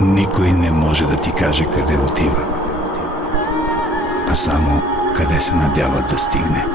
Никой не може да ти каже къде отива, а само къде се надява да стигне.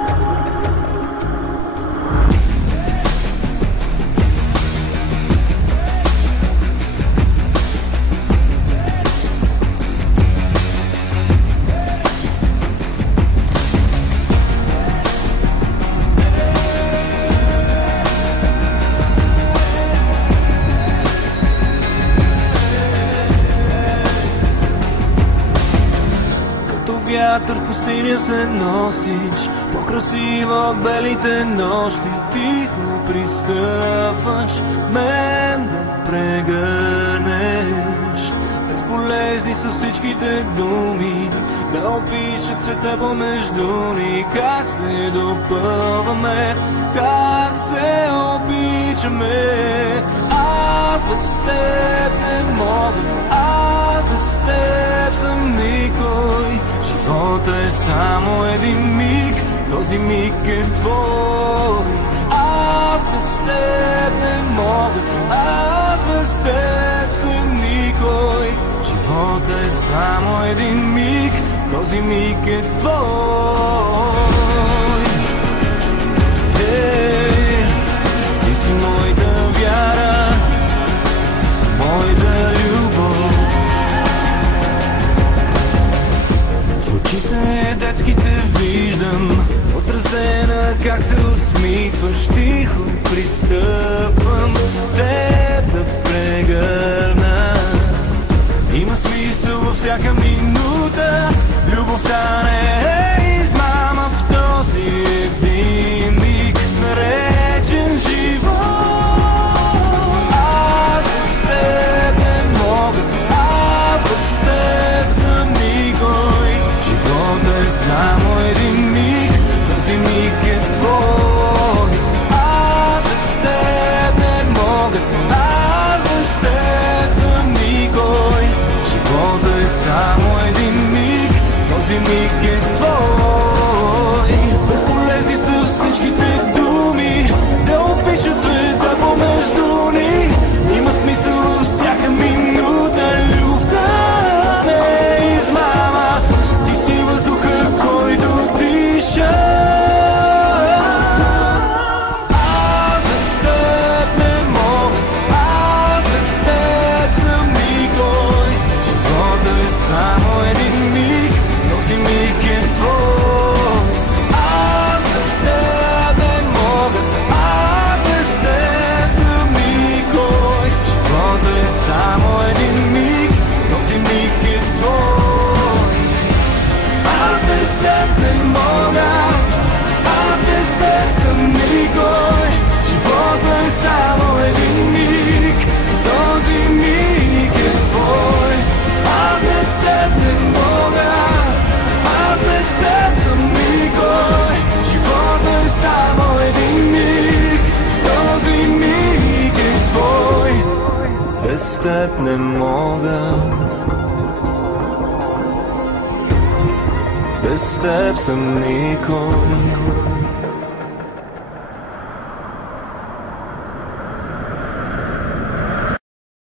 Вятър в пустиня се носиш, по-красива от белите нощи. Тихо пристъпваш мен да прегърнеш. Безполезни са всичките думи да опишат света помежду ни. Как се допълваме, как се обичаме. Аз без теб не мога, аз без теб съм никой. Живота е само един миг, този миг е твой. Аз без теб не мога, аз без теб съм никой. Живота е само един миг, този миг е твой. Ти си моята вяра, ти си моята любов. В очите детските виждам отразена как се усмихваш. Тихо пристъпвам теб да прегърна. Има смисъл във всяка минута. Любовта не е измама в този един миг, наречен живот. Аз без теб не мога, аз без теб съм никой. Живота е само един миг, този миг е твой. Аз без теб не мога, аз без теб съм никой. Живота е само един миг, този миг е твой. Безполезни са всичките думи да опишат света помежду ни. Има смисъл във всяка минута. Любовта не е измама, ти си въздуха, който диша. Аз без теб не мога, аз без теб съм никой. Живота е само един миг, този миг е твой. Аз без теб не мога, аз без теб съм никой. Живота е само един миг, този миг е твой. Аз без теб не мога, аз без теб съм никой. Живота е само един миг, този миг е твой. Аз без теб не мога, аз без теб съм никой. Живота е само един миг, този миг е твой. Без теб не мога, без теб съм никой.